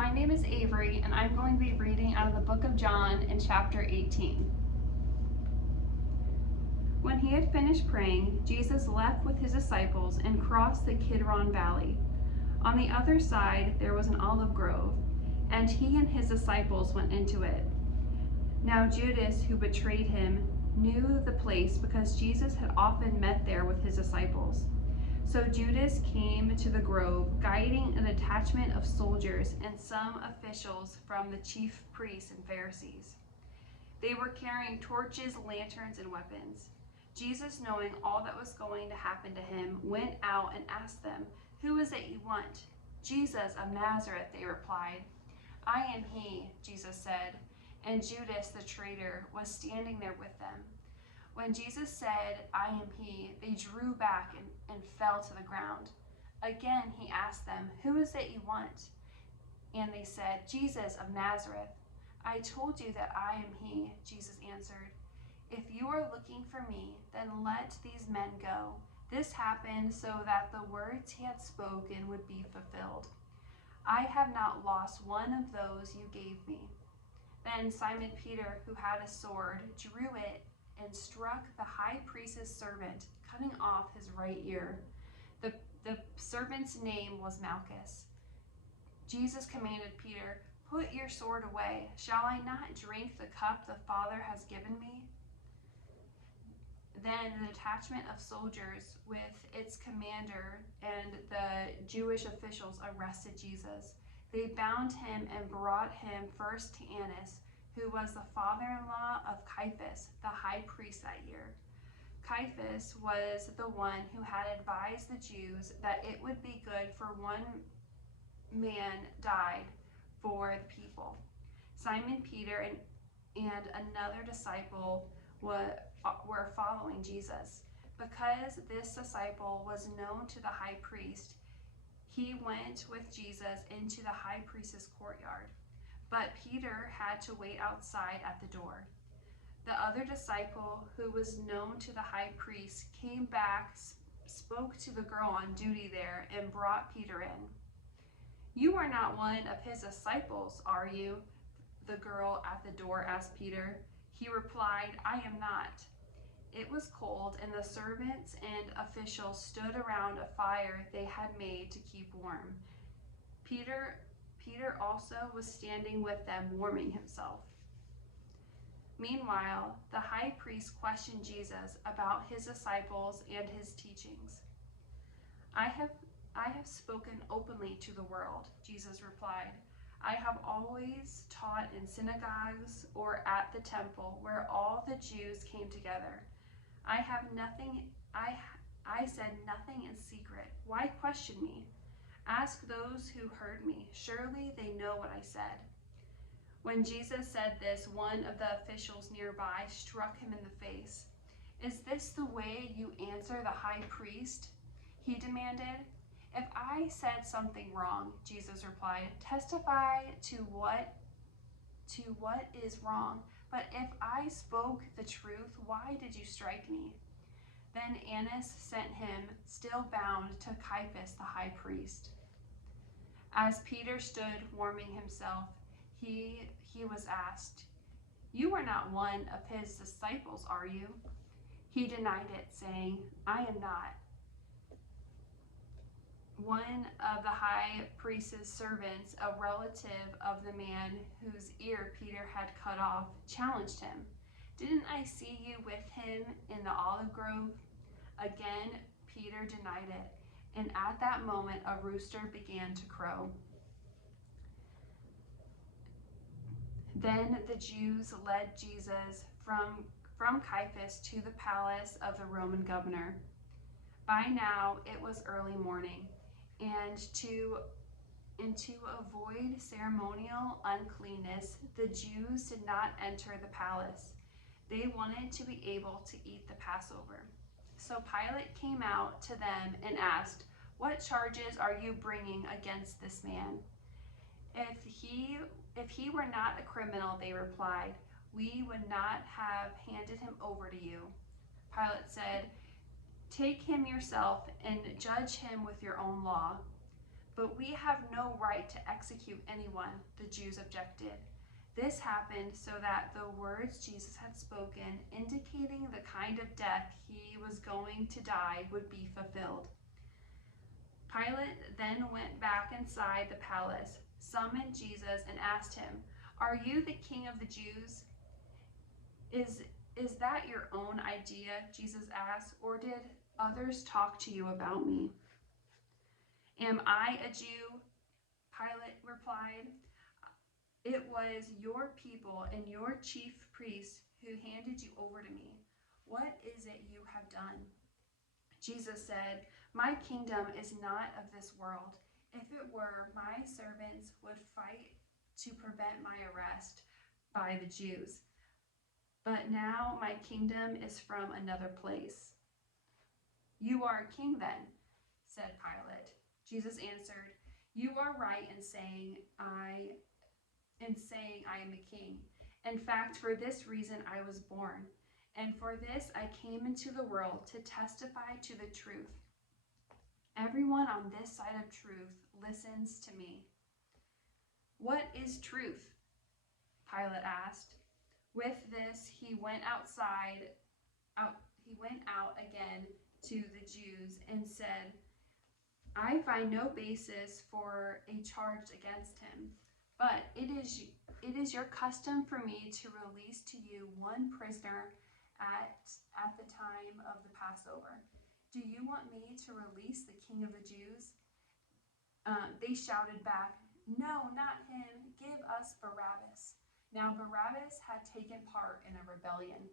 My name is Avery, and I'm going to be reading out of the book of John in chapter 18. When he had finished praying, Jesus left with his disciples and crossed the Kidron Valley. On the other side, there was an olive grove, and he and his disciples went into it. Now Judas, who betrayed him, knew the place because Jesus had often met there with his disciples. So Judas came to the grove, guiding a detachment of soldiers and some officials from the chief priests and Pharisees. They were carrying torches, lanterns, and weapons. Jesus, knowing all that was going to happen to him, went out and asked them, "Who is it you want?" "Jesus of Nazareth," they replied. "I am he," Jesus said, and Judas the traitor was standing there with them. When Jesus said, "I am he," they drew back and fell to the ground. Again he asked them, "Who is it you want?" And they said, "Jesus of Nazareth." "I told you that I am he," Jesus answered. "If you are looking for me, then let these men go." This happened so that the words he had spoken would be fulfilled. "I have not lost one of those you gave me." Then Simon Peter, who had a sword, drew it and struck the high priest's servant, cutting off his right ear. The servant's name was Malchus. Jesus commanded Peter, "Put your sword away. Shall I not drink the cup the Father has given me?" Then the detachment of soldiers with its commander and the Jewish officials arrested Jesus. They bound him and brought him first to Annas, who was the father-in-law of Caiaphas, the high priest that year. Caiaphas was the one who had advised the Jews that it would be good for one man died for the people. Simon Peter and another disciple were following Jesus. Because this disciple was known to the high priest, he went with Jesus into the high priest's courtyard. But Peter had to wait outside at the door. The other disciple, who was known to the high priest, came back, spoke to the girl on duty there, and brought Peter in. "You are not one of his disciples, are you?" the girl at the door asked Peter. He replied, "I am not." It was cold, and the servants and officials stood around a fire they had made to keep warm. Peter also was standing with them, warming himself. Meanwhile, the high priest questioned Jesus about his disciples and his teachings. I have spoken openly to the world," Jesus replied. "I have always taught in synagogues or at the temple where all the Jews came together. I said nothing in secret. Why question me? Ask those who heard me. Surely they know what I said." When Jesus said this, one of the officials nearby struck him in the face. "Is this the way you answer the high priest?" he demanded. "If I said something wrong," Jesus replied, "testify to what is wrong. But if I spoke the truth, why did you strike me?" Then Annas sent him, still bound, to Caiaphas the high priest. As Peter stood warming himself, he was asked, "You are not one of his disciples, are you?" He denied it, saying, "I am not." One of the high priest's servants, a relative of the man whose ear Peter had cut off, challenged him. "Didn't I see you with him in the olive grove?" Again, Peter denied it, and at that moment a rooster began to crow. Then the Jews led Jesus from Caiaphas to the palace of the Roman governor. By now it was early morning, and to avoid ceremonial uncleanness, the Jews did not enter the palace. They wanted to be able to eat the Passover. So Pilate came out to them and asked, "What charges are you bringing against this man?" If he were not a criminal," they replied, "we would not have handed him over to you." Pilate said, "Take him yourself and judge him with your own law." But we have no right to execute anyone, the Jews objected. This happened so that the words Jesus had spoken, indicating the kind of death he was going to die, would be fulfilled. Pilate then went back inside the palace, summoned Jesus, and asked him, "Are you the king of the Jews?" Is that your own idea?" Jesus asked, "or did others talk to you about me?" "Am I a Jew?" Pilate replied. "It was your people and your chief priests who handed you over to me. What is it you have done?" Jesus said, "My kingdom is not of this world. If it were, my servants would fight to prevent my arrest by the Jews. But now my kingdom is from another place." "You are a king then," said Pilate. Jesus answered, "You are right in saying I am a king. In fact, for this reason I was born, and for this I came into the world, to testify to the truth. Everyone on this side of truth listens to me." "What is truth?" Pilate asked. With this, he went out again to the Jews and said, "I find no basis for a charge against him, but it is your custom for me to release to you one prisoner at the time of the Passover. Do you want me to release the king of the Jews?" They shouted back, "No, not him. Give us Barabbas." Now Barabbas had taken part in a rebellion.